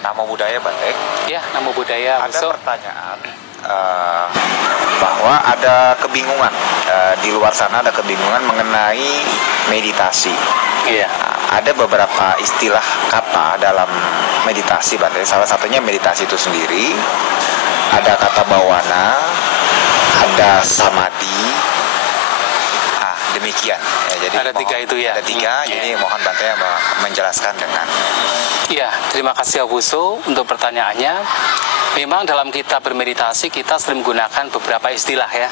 Namo Buddhaya, Bante. Ya, Namo Buddhaya. Ada pertanyaan bahwa ada kebingungan di luar sana, ada kebingungan mengenai meditasi. Iya. Ada beberapa istilah kata dalam meditasi, Bante. Salah satunya meditasi itu sendiri. Ada kata bawana, ada samadhi. Demikian. Ya, jadi ada tiga itu ya. Ada tiga. Jadi mohon Bante menjelaskan dengan. Iya, terima kasih Abuso untuk pertanyaannya. Memang dalam kita bermeditasi kita sering menggunakan beberapa istilah ya.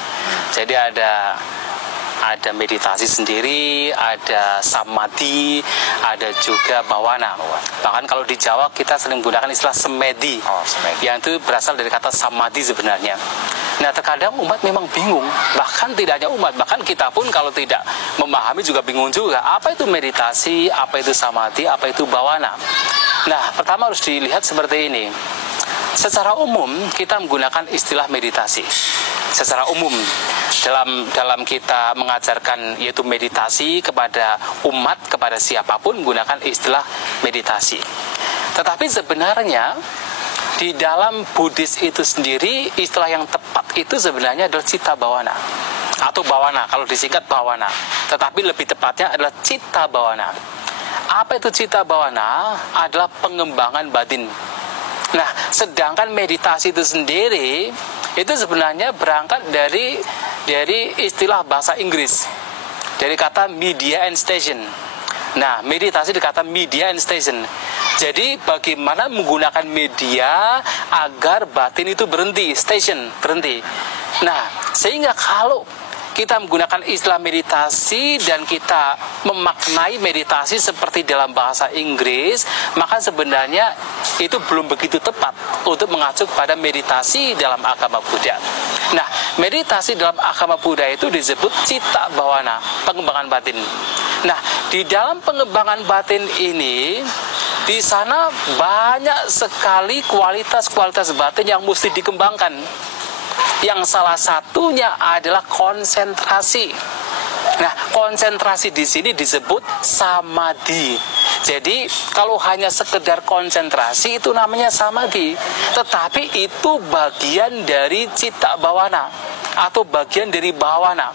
Jadi ada meditasi sendiri, ada samadhi, ada juga bawana. Bahkan kalau di Jawa kita sering menggunakan istilah semedi. Yang itu berasal dari kata samadhi sebenarnya. Nah, terkadang umat memang bingung. Bahkan tidak hanya umat, bahkan kita pun kalau tidak memahami juga bingung juga. Apa itu meditasi, apa itu samadhi, apa itu bawana. Nah, pertama harus dilihat seperti ini. Secara umum kita menggunakan istilah meditasi. Secara umum dalam kita mengajarkan yaitu meditasi kepada umat, kepada siapapun menggunakan istilah meditasi. Tetapi sebenarnya di dalam Buddhis itu sendiri istilah yang tepat itu sebenarnya adalah citta bawana atau bawana, kalau disingkat bawana. Tetapi lebih tepatnya adalah citta bawana. Apa itu citta bawana? Adalah pengembangan batin. Nah, sedangkan meditasi itu sendiri itu sebenarnya berangkat dari istilah bahasa Inggris, dari kata media and station. Nah, meditasi dikata media and station. Jadi bagaimana menggunakan media agar batin itu berhenti, station, berhenti. Nah, sehingga kalau kita menggunakan istilah meditasi dan kita memaknai meditasi seperti dalam bahasa Inggris, maka sebenarnya itu belum begitu tepat untuk mengacu pada meditasi dalam agama Buddha. Nah, meditasi dalam agama Buddha itu disebut citta bawana, pengembangan batin. Nah, di dalam pengembangan batin ini, di sana banyak sekali kualitas-kualitas batin yang mesti dikembangkan. Yang salah satunya adalah konsentrasi. Nah, konsentrasi di sini disebut samadhi. Jadi, kalau hanya sekedar konsentrasi itu namanya samadhi. Tetapi itu bagian dari citta bawana atau bagian dari bawana.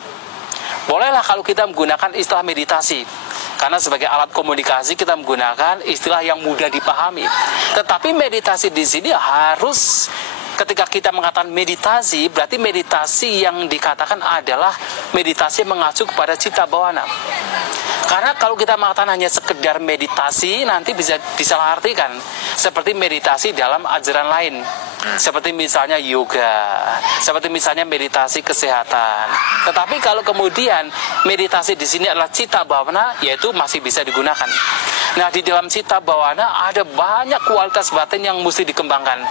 Bolehlah kalau kita menggunakan istilah meditasi, karena sebagai alat komunikasi kita menggunakan istilah yang mudah dipahami. Tetapi meditasi di sini harus, ketika kita mengatakan meditasi, berarti meditasi yang dikatakan adalah meditasi mengacu kepada citta bawana. Karena kalau kita mengatakan hanya sekedar meditasi, nanti bisa disalahartikan seperti meditasi dalam ajaran lain. Seperti misalnya yoga, seperti misalnya meditasi kesehatan. Tetapi kalau kemudian meditasi di sini adalah citta bawana, yaitu masih bisa digunakan. Nah, di dalam citta bawana ada banyak kualitas batin yang mesti dikembangkan.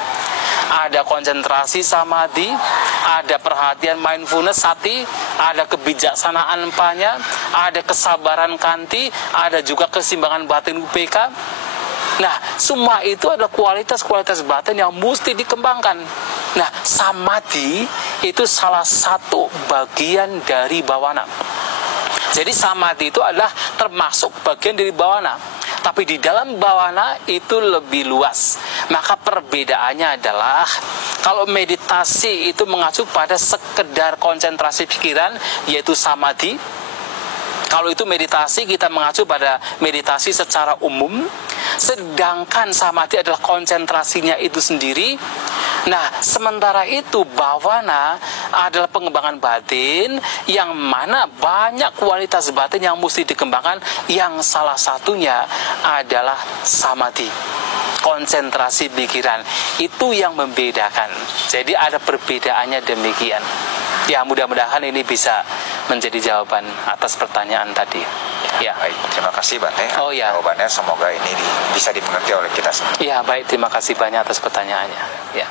Ada konsentrasi samadhi, ada perhatian mindfulness sati, ada kebijaksanaan panya, ada kesabaran kanti, ada juga keseimbangan batin UPK. Nah, semua itu adalah kualitas-kualitas batin yang mesti dikembangkan. Nah, samadhi itu salah satu bagian dari bawana. Jadi samadhi itu adalah termasuk bagian dari bawana. Tapi di dalam bawana itu lebih luas. Maka perbedaannya adalah kalau meditasi itu mengacu pada sekedar konsentrasi pikiran, yaitu samadhi. Kalau itu meditasi, kita mengacu pada meditasi secara umum. Sedangkan samadhi adalah konsentrasinya itu sendiri. Nah, sementara itu bawana adalah pengembangan batin yang mana banyak kualitas batin yang mesti dikembangkan, yang salah satunya adalah samadhi, konsentrasi pikiran. Itu yang membedakan. Jadi ada perbedaannya demikian. Ya, mudah-mudahan ini bisa menjadi jawaban atas pertanyaan tadi. Ya. Baik, terima kasih Bante. Oh ya. Jawabannya semoga ini bisa dimengerti oleh kita semua. Ya, baik, terima kasih banyak atas pertanyaannya. Ya.